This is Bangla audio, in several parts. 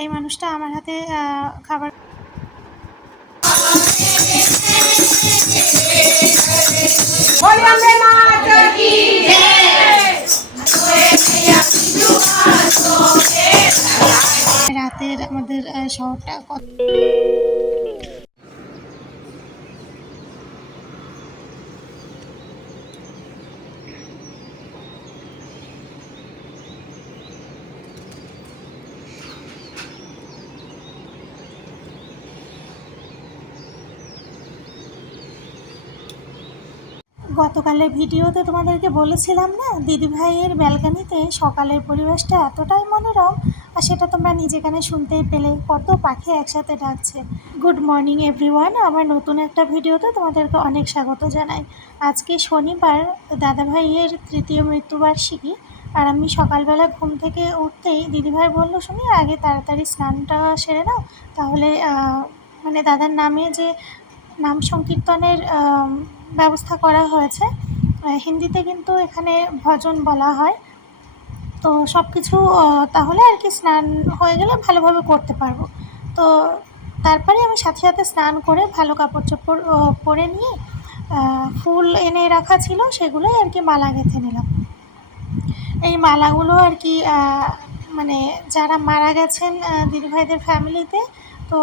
এই মানুষটা আমার হাতে খাবার রাতের আমাদের শহরটা কত গতকালের ভিডিওতে তোমাদেরকে বলেছিলাম না দিদিভাইয়ের ব্যালকানিতে সকালের পরিবেশটা এতটাই মনোরম, আর সেটা তোমরা নিজে কানে শুনতেই পেলে, কত পাখি একসাথে ডাকছে। গুড মর্নিং এভরিওয়ান, আমার নতুন একটা ভিডিওতে তোমাদেরকে অনেক স্বাগত জানাই। আজকে শনিবার, দাদাভাইয়ের তৃতীয় মৃত্যুবার্ষিকী। আর আমি সকালবেলা ঘুম থেকে উঠতেই দিদিভাই বলল, শুনি আগে তাড়াতাড়ি স্নানটা সেরে নাও, তাহলে মানে দাদার নামে যে নাম সংকীর্তনের ব্যবস্থা করা হয়েছে। হিন্দিতে কিন্তু এখানে ভজন বলা হয়। তো সব কিছু তাহলে আর কি স্নান হয়ে গেলে ভালোভাবে করতে পারবো। তো তারপরে আমি সাথে সাথে স্নান করে ভালো কাপড় চোপড় পরে নিয়ে ফুল এনে রাখা ছিল, সেগুলোই আর কি মালা গেঁথে নিলাম। এই মালাগুলো আর কি মানে যারা মারা গেছেন দিদিভাইদের ফ্যামিলিতে, তো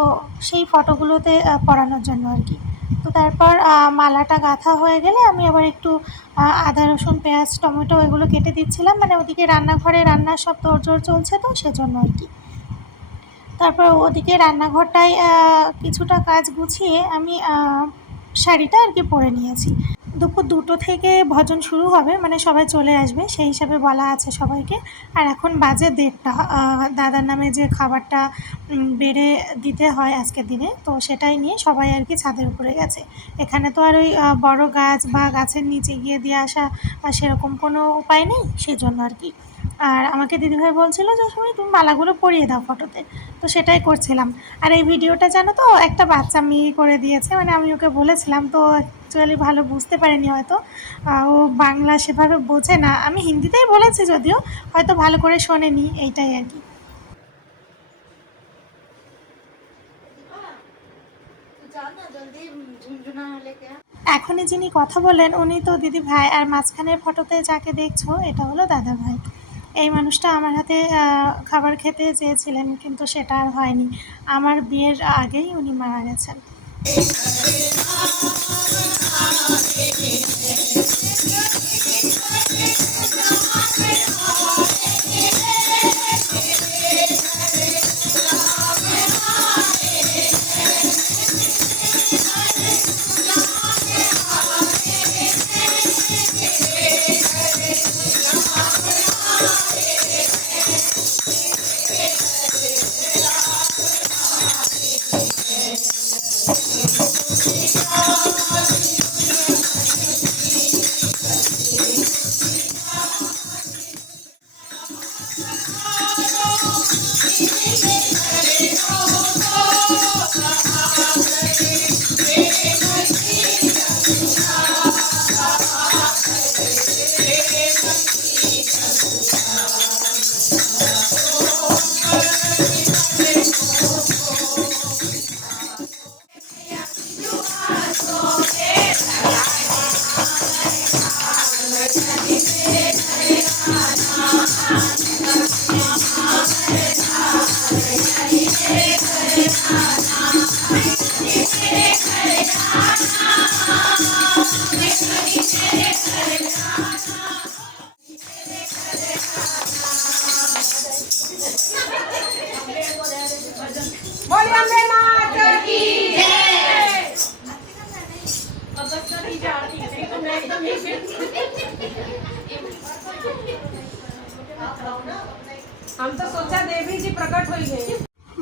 সেই ফটোগুলোতে পরানোর জন্য আর কি। তো তারপর মালাটা গাঁথা হয়ে গেলে আমি আবার একটু আদা রসুন পেঁয়াজ টমেটো এগুলো কেটে দিচ্ছিলাম, মানে ওদিকে রান্নাঘরে রান্নার সব তোড়জোড় চলছে, তো সেজন্য আর কি। তারপর ওদিকে রান্নাঘরটায় কিছুটা কাজ গুছিয়ে আমি শাড়িটা আর কি পরে নিয়েছি। দুপুর 2টো থেকে ভজন শুরু হবে, মানে সবাই চলে আসবে সেই হিসাবে বলা আছে সবাইকে। আর এখন বাজে 1:30। দাদার নামে যে খাবারটা বেড়ে দিতে হয় আজকের দিনে, তো সেটাই নিয়ে সবাই আর কি ছাদের উপরে গেছে। এখানে তো আর ওই বড় গাছ বা গাছের নিচে গিয়ে দিয়ে আসা সেরকম কোনো উপায় নেই, সেজন্য আর কি। আর আমাকে দিদিভাই বলছিল যে তুমি মালাগুলো পরিয়ে দাও ফটোতে, তো সেটাই করছিলাম। আর এই ভিডিওটা জানো তো একটা বাচ্চা মেয়ে করে দিয়েছে, মানে আমি ওকে বলেছিলাম, তো অ্যাকচুয়ালি ভালো বুঝতে পারেনি হয়তো, ও বাংলা সেভাবে বোঝে না। আমি হিন্দিতেই বলেছি যদিও, হয়তো ভালো করে শোনেনি, এইটাই আর কি। এখনই যিনি কথা বলেন উনি তো দিদি ভাই, আর মাঝখানের ফটোতে যাকে দেখছো এটা হলো দাদা ভাই। এই মানুষটা আমার হাতে খাবার খেতে চেয়েছিলেন, কিন্তু সেটা আর হয়নি। আমার বিয়ের আগেই উনি মারা গেছেন।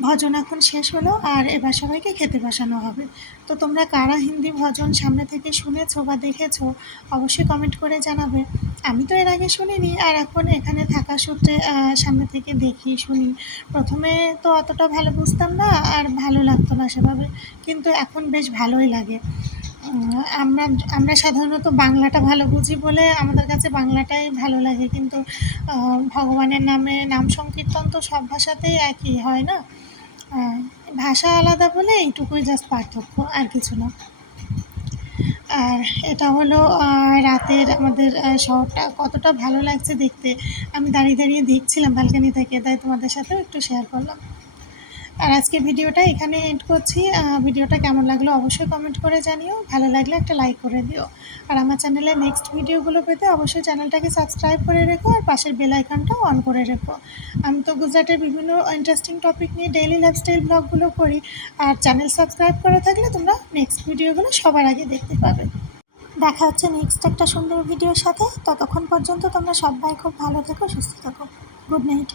ভজন এখন শেষ হলো, আর এবার সবাইকে খেতে বসানো হবে। তো তোমরা কারা হিন্দি ভজন সামনে থেকে শুনেছো বা দেখেছো অবশ্যই কমেন্ট করে জানাবে। আমি তো এর আগে শুনিনি, আর এখন এখানে থাকা সূত্রে সামনে থেকে দেখি শুনি। প্রথমে তো অতটা ভালো বুঝতাম না, আর ভালো লাগতো না সেভাবে, কিন্তু এখন বেশ ভালোই লাগে। আমরা আমরা সাধারণত বাংলাটা ভালো বুঝি বলে আমাদের কাছে বাংলাটাই ভালো লাগে, কিন্তু ভগবানের নামে নাম সংকীর্তন তো সব ভাষাতেই একই হয় না। হ্যাঁ, ভাষা আলাদা বলে এইটুকুই জাস্ট পার্থক্য, আর কিছু না। আর এটা হলো রাতের আমাদের শহরটা কতটা ভালো লাগছে দেখতে। আমি দাঁড়িয়ে দাঁড়িয়ে দেখছিলাম ব্যালকনি থেকে, তাই তোমাদের সাথেও একটু শেয়ার করলাম। আর আজকে ভিডিওটা এখানে এন্ড করছি। ভিডিওটা কেমন লাগলো অবশ্যই কমেন্ট করে জানিও, ভালো লাগলে একটা লাইক করে দিও। আর আমার চ্যানেলে নেক্সট ভিডিওগুলো পেতে অবশ্যই চ্যানেলটাকে সাবস্ক্রাইব করে রেখো, আর পাশের বেল আইকনটাও অন করে রেখো। আমি তো গুজরাটের বিভিন্ন ইন্টারেস্টিং টপিক নিয়ে ডেইলি লাইফস্টাইল ব্লগগুলো করি। আর চ্যানেল সাবস্ক্রাইব করে থাকলে তোমরা নেক্সট ভিডিওগুলো সবার আগে দেখতে পাবে। দেখা হচ্ছে নেক্সট একটা সুন্দর ভিডিওর সাথে। ততক্ষণ পর্যন্ত তোমরা সবাই খুব ভালো থেকো, সুস্থ থাকো। Good night.